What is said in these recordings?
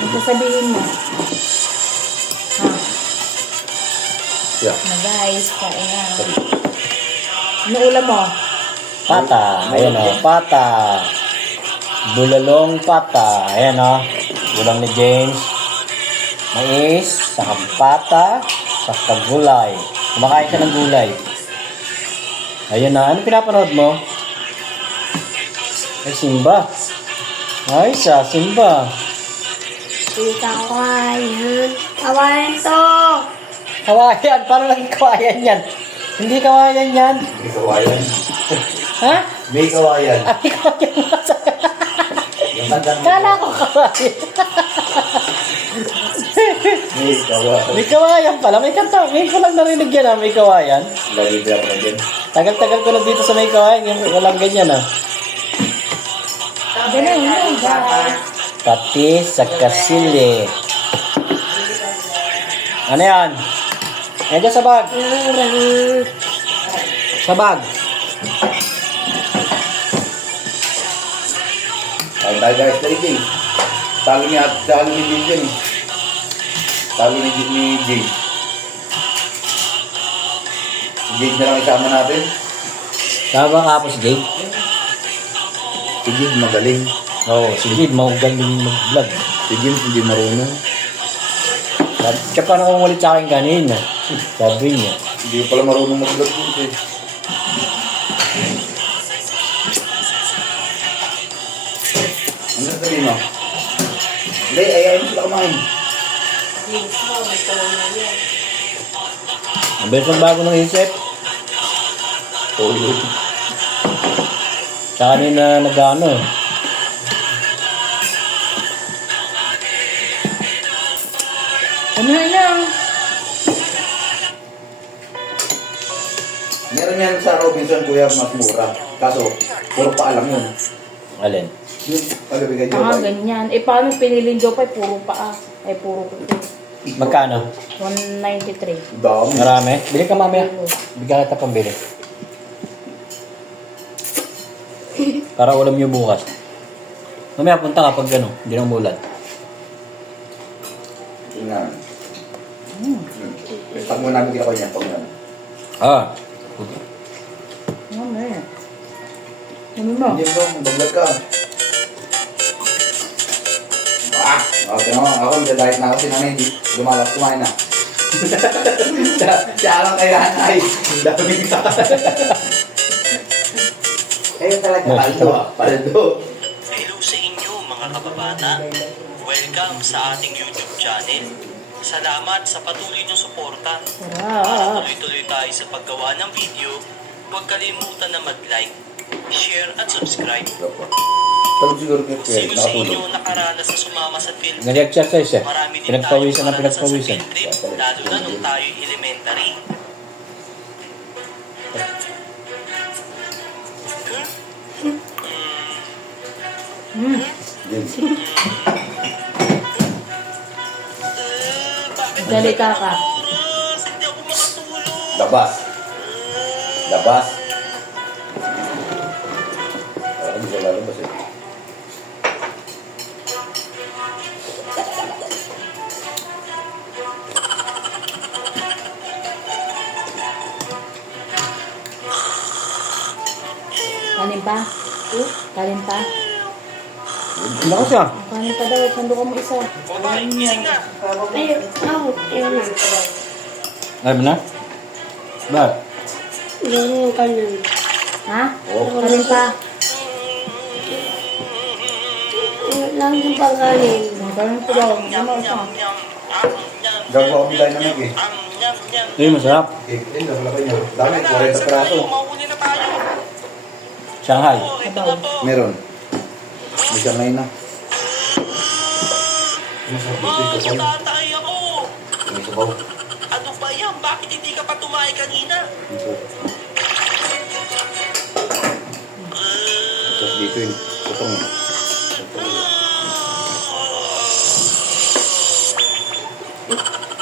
Ang sasabihin mo. Yeah. Na guys, kain na. Ano ulam mo? Pata. Ayan o. Pata. Bulalong pata. Ayan o. Ulam ni James. Mais. Saka pata. Saka gulay. Kumakain ka ng gulay. Ayan na. Ano pinapanood mo? Ay, Simba. Ay, Simba. Kawayan. Kawayan to. Kawayan. Paano naging kawayan yan? Hindi kawayan yan. May kawayan. Ha? May kawayan. Ay, kawayan. Yung tandang Kala ko kawayan. may kawayan. May kawayan pala. May kanta. May ko lang narinig yan may kawayan. Lagi ba ako dyan? Tagal-tagal ko na dito sa may kawayan. Yung walang ganyan Ganun, guys. Pati sa kasili. Ano yan? Medyo sa bag. Sa bag. Ay, tayo guys, trading. Talo ni Jim dyan eh. Talo ni Jim. Si Jim na lang isama natin. Tama ba kapos, Jade? Si Jim magaling. Oo, si Jade magaling mag-vlog. Si Jim hindi marunong. Siya pa nung ulit sa akin kanina. Sabi niya. Hindi pala marunong mag-vlog dito eh. Ano sabihin mo? Hindi, ayayin mo sila kumain. Ang beses magbago ng isip. Toyo. Sa kanina nag-ano. Ano na yan? Meron yan sa Robinson, kuya, mas mura. Kaso, puro paalam yun. Alin? Yung pagabigay nyo Ah, ba? ganyan. Eh, paano piniling Jopay? Puro paa. Eh, puro puti. Magkano? 193. Dami. Marami? Bili ka mamaya. Bigyan kita pambili. Para ulam niyo bukas. Mamaya punta ka pag gano'n. Hindi nang mulan. Tingnan. Pag mo namin ako niya, pag yan. Ah. Ano na yan? Ano mo? Hindi mo, mag-vlog ka. Okay no, ako nagda-diet na ako, si nanay hindi lumalak, kumain na. Siya lang kay nanay. Ang daming ka. Kaya talaga, paldo. Hello sa inyo mga kababata. Welcome sa ating YouTube channel. Salamat sa patuloy niyong suporta. Para tuloy-tuloy tayo sa paggawa ng video, huwag kalimutan na mag-like, share at subscribe. Talog siguro kayo, Sino sa nakatulog. inyo nakaranas sa sumama sa field trip? Nag-exercise eh. Marami din Pinagpawisan ng tayong karanasan sa pinagpawisan. field trip, lalo na nung tayo elementary. James, Bakit Salita ka. oras? Hindi ako makatulog. labas. Labas. Hindi ko lalabas eh. Kanin pa? Kanin pa? Ano ka siya? Kanin pa daw. Sando ka mo isa. O ba, gising na. Ayun. Oh, ayun na. Alam mo na? Ba? Ganun ka na. Ha? Oo. Kanin pa? Lang yung pagkanin. Kanin pa daw. Ano isa? Gagawa ko tayo namig eh. Ito yung masarap. Eh, yun, nakalakay niya. Dami, 40 peraso. Mahuli na tayo. Shanghai. Ito na to. Meron. May siya ngayon na. Masarap dito ko kayo. Matatay ako. May sabaw. Ano ba yan? Bakit hindi ka pa tumahay kanina? Dito. Tapos dito yun. Putong.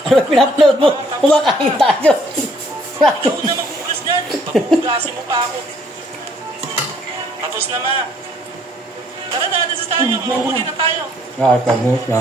Ano pinapanood mo? Kumakain tayo. Ikaw na maghugas niyan. Paghugasin mo pa ako. Tapos na ma. Tara na, nasa tayo. Mahuli na tayo. Ah, pag-uus na.